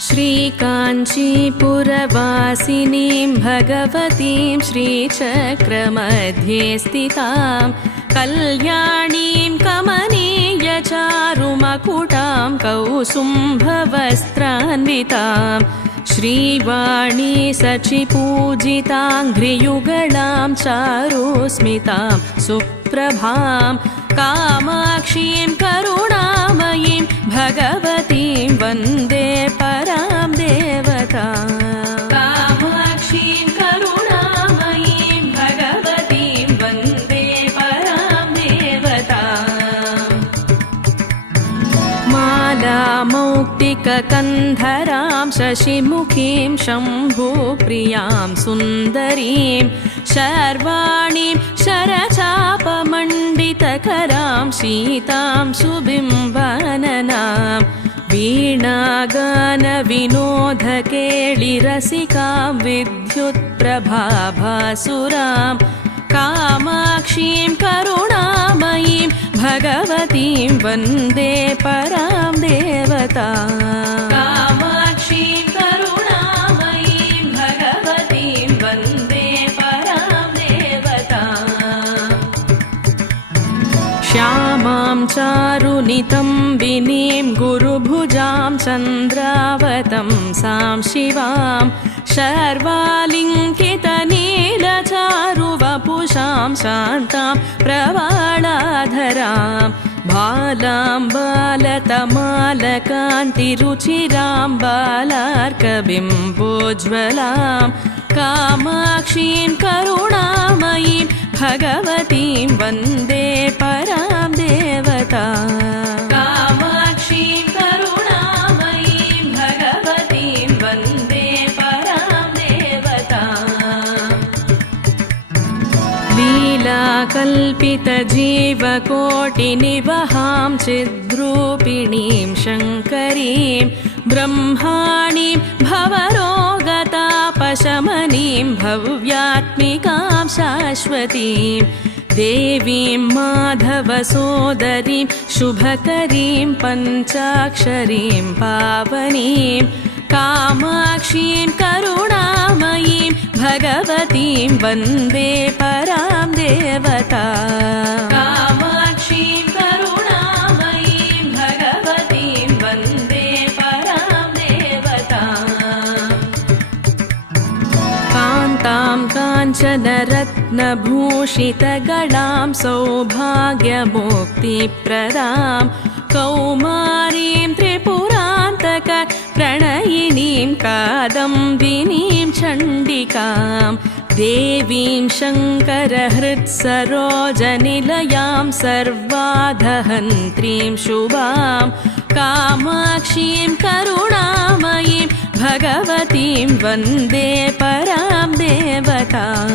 श्रीकाञ्चीपुरवासिनीं भगवतीं श्रीचक्रमध्ये स्थितां कल्याणीं कमनीयचारुमकुटां कौसुम्भवस्त्रान्वितां श्रीवाणी सचिपूजिताङ्घ्रियुगलां चारुस्मितां सुप्रभां कामाक्षीं करुणामयीं भगवतीं वन्दे परां देवतां। कामाक्षीं करुणामयीं भगवतीं वन्दे परां देवतां। मालामौक्तिककन्धरां शशिमुखीं शम्भुप्रियां सुन्दरीं शर्वाणीं शरचापमण्डितकरां शीतां सुबिम्बाननां वीणागानविनोदकेलिरसिकां विद्युत्प्रभाभासुरां कामाक्षीं करुणामयीं भगवतीं वन्दे परां देवतां। कामाक्षीं करुणामयीं भगवतीं वन्दे परां देवतां। श्यामां चारुनितम्बिनीं गुरुभुजां चन्द्रावतंसां शिवां शर्वालिङ्कितनीलचारुवपुषां शान्तां प्रवालाधरां बालां बालतमालकान्तिरुचिरां बालार्कबिम्बोज्ज्वलां कामाक्षीं करुणामयीं भगवतीं वन्दे परां देवतां। कामाक्षीं करुणामयीं भगवतीं वन्दे परां देवतां। लीलाकल्पितजीवकोटिनिवहां चिद्रूपिणीं शङ्करीं ब्रह्माणीं भवरोगतापशमनीं भव्यात्मिकां शाश्वतीं देवीं माधवसोदरीं शुभकरीं पञ्चाक्षरीं पावनीं कामाक्षीं करुणामयीं भगवतीं वन्दे परां देवतां। कामाक्षीं करुणामयीं भगवतीं वन्दे परां देवतां। कान्तां काञ्चनरत्नभूषितगलां सौभाग्यमुक्तिप्रदां कौमारीं त्रिपुरान्तक प्रणयिनीं कादम्बिनीं चण्डिकां देवीं शङ्करहृत्सरोजनिलयां सर्वाधहन्त्रीं शुभां कामाक्षीं करुणामयीं भगवतीं वन्दे परां देवतां।